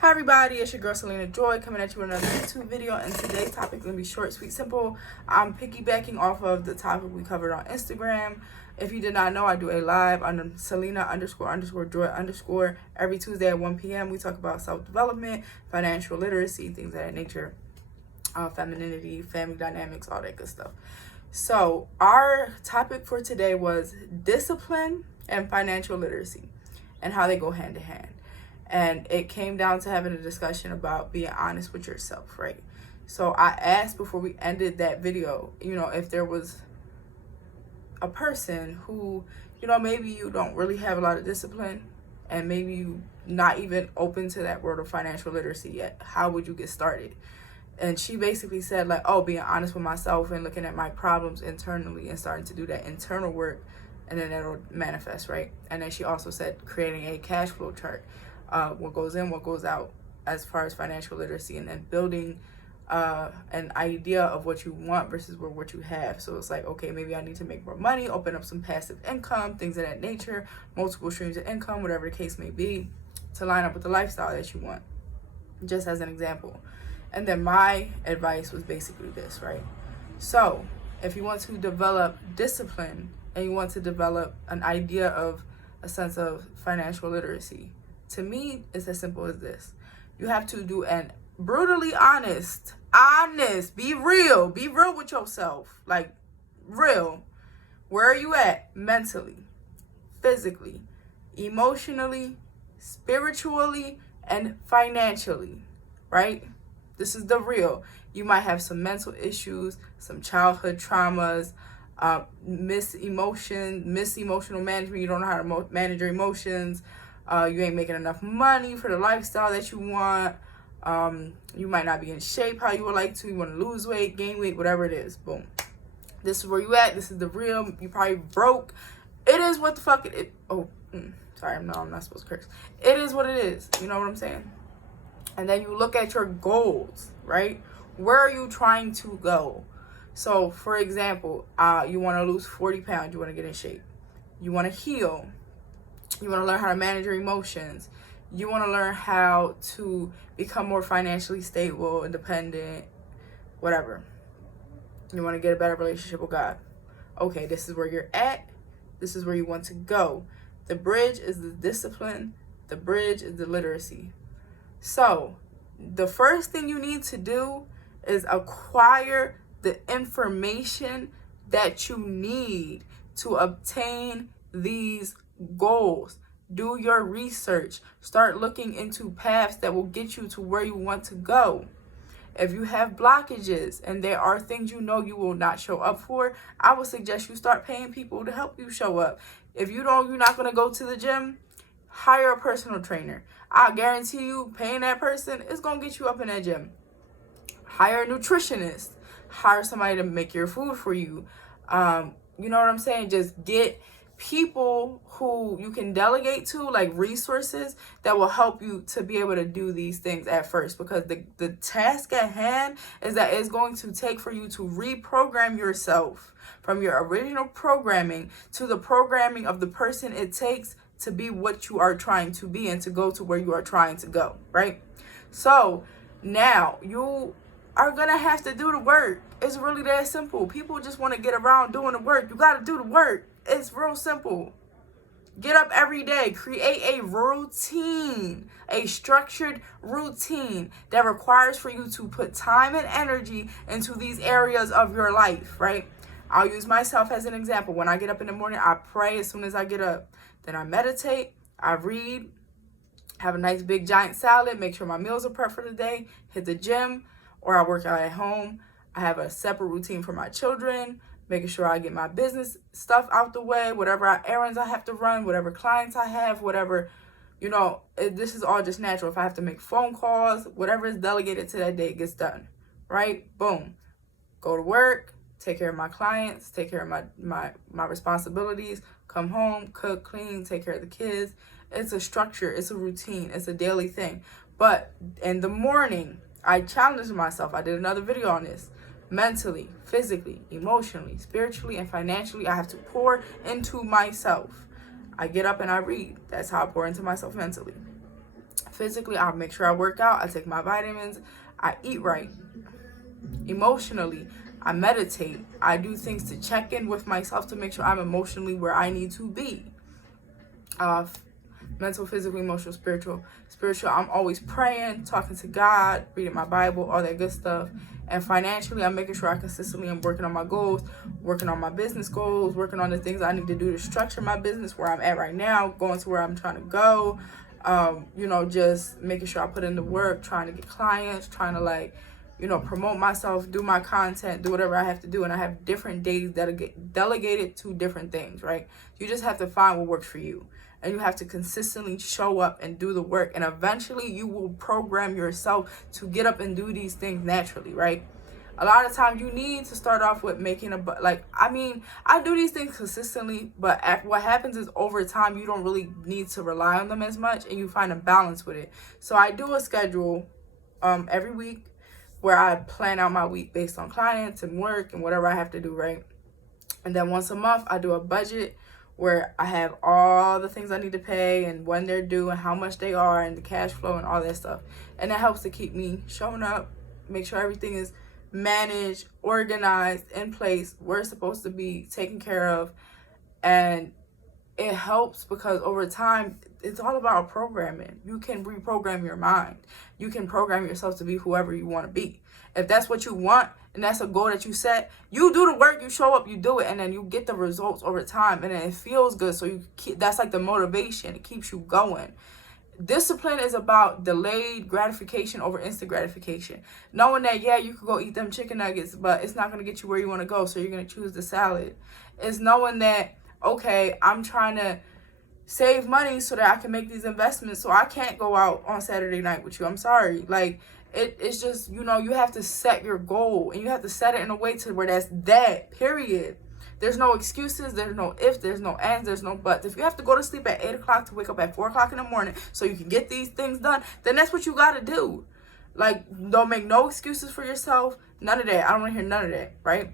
Hi everybody, it's your girl Selena Joy coming at you with another YouTube video, and today's topic is going to be short, sweet, simple. I'm piggybacking off of the topic we covered on Instagram. If you did not know, I do a live under Selena__Joy_ every Tuesday at 1 p.m. We talk about self-development, financial literacy, things of that nature, femininity, family dynamics, all that good stuff. So our topic for today was discipline and financial literacy and how they go hand in hand. And it came down to having a discussion about being honest with yourself, right? So I asked before we ended that video, if there was a person who, maybe you don't really have a lot of discipline and maybe you not even open to that word of financial literacy yet. How would you get started? And she basically said being honest with myself and looking at my problems internally and starting to do that internal work, and then that'll manifest, right? And then she also said creating a cash flow chart. What goes in, what goes out as far as financial literacy, and then building an idea of what you want versus what you have. So it's okay, maybe I need to make more money, open up some passive income, things of that nature, multiple streams of income, whatever the case may be, to line up with the lifestyle that you want, just as an example. And then my advice was basically this, right? So if you want to develop discipline and you want to develop an idea of a sense of financial literacy, to me, it's as simple as this. You have to do an brutally honest, be real with yourself, real. Where are you at mentally, physically, emotionally, spiritually, and financially, right? This is the real. You might have some mental issues, some childhood traumas, misemotional management. You don't know how to manage your emotions. You ain't making enough money for the lifestyle that you want. You might not be in shape how you would like to. You want to lose weight, gain weight, whatever it is. Boom. This is where you at. This is the real. You probably broke. It is what the fuck it is. Sorry, I'm not supposed to curse. It is what it is. You know what I'm saying? And then you look at your goals, right? Where are you trying to go? So, for example, you want to lose 40 pounds. You want to get in shape. You want to heal. You want to learn how to manage your emotions. You want to learn how to become more financially stable, independent, whatever. You want to get a better relationship with God. Okay, this is where you're at. This is where you want to go. The bridge is the discipline. The bridge is the literacy. So, the first thing you need to do is acquire the information that you need to obtain these goals. Do your research. Start looking into paths that will get you to where you want to go. If you have blockages and there are things you will not show up for, I would suggest you start paying people to help you show up. If you're not going to go to the gym, hire a personal trainer. I guarantee you paying that person is going to get you up in that gym. Hire a nutritionist. Hire somebody to make your food for you. You know what I'm saying? Just get people who you can delegate to, like resources that will help you to be able to do these things at first, because the task at hand is that it's going to take for you to reprogram yourself from your original programming to the programming of the person it takes to be what you are trying to be and to go to where you are trying to go, right? So now you are gonna have to do the work. It's really that simple. People just want to get around doing the work. You got to do the work. It's real simple. Get up every day. Create a routine, a structured routine that requires for you to put time and energy into these areas of your life, right? I'll use myself as an example. When I get up in the morning, I pray as soon as I get up. Then I meditate, I read, have a nice big giant salad, make sure my meals are prepped for the day, hit the gym, or I work out at home. I have a separate routine for my children, making sure I get my business stuff out the way, whatever errands I have to run, whatever clients I have, whatever, this is all just natural. If I have to make phone calls, whatever is delegated to that day gets done, right? Boom. Go to work, take care of my clients, take care of my responsibilities, come home, cook, clean, take care of the kids. It's a structure, it's a routine, it's a daily thing. But in the morning, I challenged myself. I did another video on this. Mentally, physically, emotionally, spiritually, and financially, I have to pour into myself. I get up and I read. That's how I pour into myself mentally. Physically, I make sure I work out, I take my vitamins, I eat right. Emotionally, I meditate. I do things to check in with myself to make sure I'm emotionally where I need to be. Mental, physical, emotional, spiritual. Spiritual, I'm always praying, talking to God, reading my Bible, all that good stuff. And financially, I'm making sure I consistently am working on my goals, working on my business goals, working on the things I need to do to structure my business where I'm at right now, going to where I'm trying to go. Just making sure I put in the work, trying to get clients, trying to promote myself, do my content, do whatever I have to do. And I have different days delegated to different things, right? You just have to find what works for you. And you have to consistently show up and do the work. And eventually you will program yourself to get up and do these things naturally, right? A lot of times you need to start off with making I do these things consistently, but what happens is over time, you don't really need to rely on them as much and you find a balance with it. So I do a schedule every week where I plan out my week based on clients and work and whatever I have to do, right? And then once a month, I do a budget where I have all the things I need to pay and when they're due and how much they are and the cash flow and all that stuff. And that helps to keep me showing up, make sure everything is managed, organized, in place, where it's supposed to be, taken care of. And it helps because over time, it's all about programming. You can reprogram your mind. You can program yourself to be whoever you want to be. If that's what you want and that's a goal that you set, you do the work, you show up, you do it, and then you get the results over time, and then it feels good. So that's like the motivation. It keeps you going. Discipline is about delayed gratification over instant gratification. Knowing that, yeah, you could go eat them chicken nuggets, but it's not going to get you where you want to go, so you're going to choose the salad. It's knowing that, okay, I'm trying to save money so that I can make these investments, so I can't go out on Saturday night with you. I'm sorry. It's just, you have to set your goal, and you have to set it in a way to where that's that, period. There's no excuses, there's no ifs, there's no ands, there's no buts. If you have to go to sleep at 8 o'clock to wake up at 4 o'clock in the morning so you can get these things done, then that's what you got to do. Don't make no excuses for yourself. None of that. I don't want to hear none of that, right?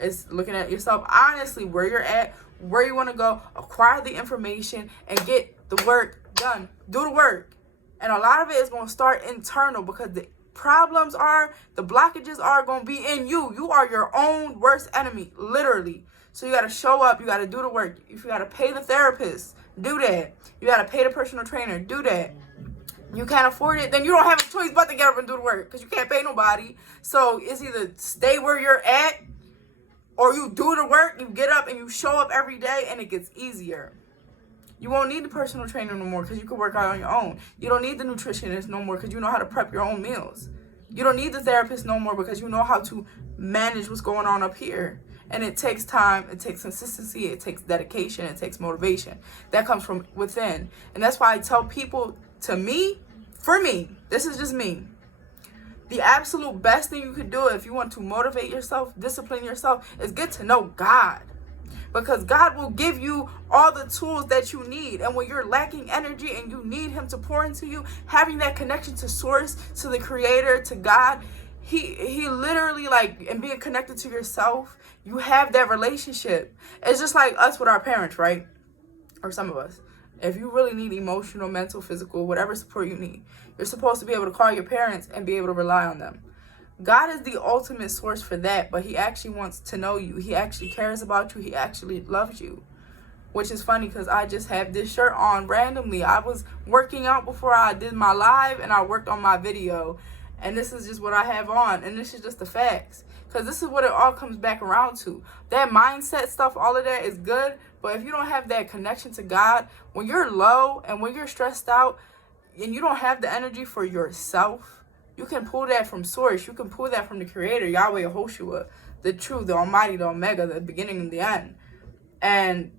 It's looking at yourself honestly, where you're at, where you want to go, acquire the information, and get the work done. Do the work. And a lot of it is going to start internal because the blockages are going to be in you. You are your own worst enemy, literally. So you got to show up. You got to do the work. If you got to pay the therapist, do that. You got to pay the personal trainer, do that. You can't afford it, then you don't have a choice but to get up and do the work because you can't pay nobody. So it's either stay where you're at or you do the work, you get up and you show up every day, and it gets easier. You won't need the personal trainer no more because you can work out on your own. You don't need the nutritionist no more because you know how to prep your own meals. You don't need the therapist no more because you know how to manage what's going on up here. And it takes time, it takes consistency, it takes dedication, it takes motivation. That comes from within. And that's why I tell people, for me, this is just me. The absolute best thing you could do if you want to motivate yourself, discipline yourself, is get to know God. Because God will give you all the tools that you need. And when you're lacking energy and you need him to pour into you, having that connection to source, to the creator, to God, he literally, and being connected to yourself, you have that relationship. It's just like us with our parents, right? Or some of us. If you really need emotional, mental, physical, whatever support you need, you're supposed to be able to call your parents and be able to rely on them. God is the ultimate source for that, but he actually wants to know you. He actually cares about you. He actually loves you, which is funny because I just have this shirt on randomly. I was working out before I did my live, and I worked on my video, and this is just what I have on, and this is just the facts, because this is what it all comes back around to. That mindset stuff, all of that is good, but if you don't have that connection to God, when you're low and when you're stressed out and you don't have the energy for yourself, you can pull that from source. You can pull that from the creator, Yahweh Yehoshua, the truth, the almighty, the omega, the beginning and the end. And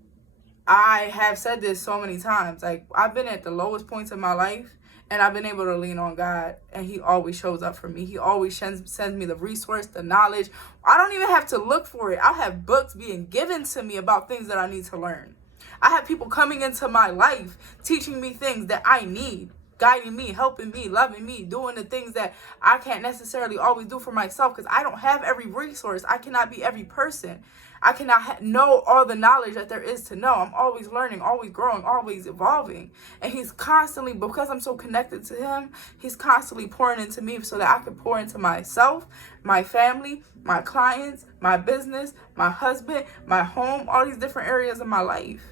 I have said this so many times. I've been at the lowest points in my life, and I've been able to lean on God, and he always shows up for me. He always sends me the resource, the knowledge. I don't even have to look for it. I have books being given to me about things that I need to learn. I have people coming into my life teaching me things that I need. guiding me, helping me, loving me, doing the things that I can't necessarily always do for myself because I don't have every resource. I cannot be every person. I cannot know all the knowledge that there is to know. I'm always learning, always growing, always evolving. And he's constantly, because I'm so connected to him, he's constantly pouring into me so that I can pour into myself, my family, my clients, my business, my husband, my home, all these different areas of my life.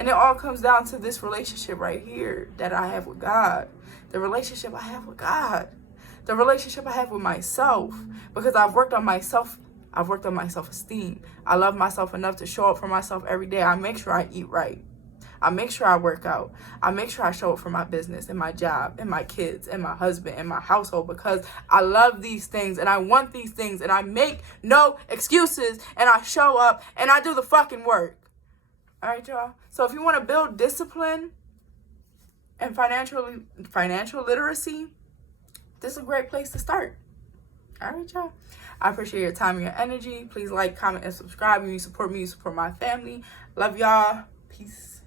And it all comes down to this relationship right here that I have with God. The relationship I have with God. The relationship I have with myself. Because I've worked on myself. I've worked on my self-esteem. I love myself enough to show up for myself every day. I make sure I eat right. I make sure I work out. I make sure I show up for my business and my job and my kids and my husband and my household because I love these things and I want these things and I make no excuses and I show up and I do the fucking work. All right, y'all. So if you want to build discipline and financial literacy, this is a great place to start. All right, y'all. I appreciate your time and your energy. Please like, comment, and subscribe. You support me, you support my family. Love y'all. Peace.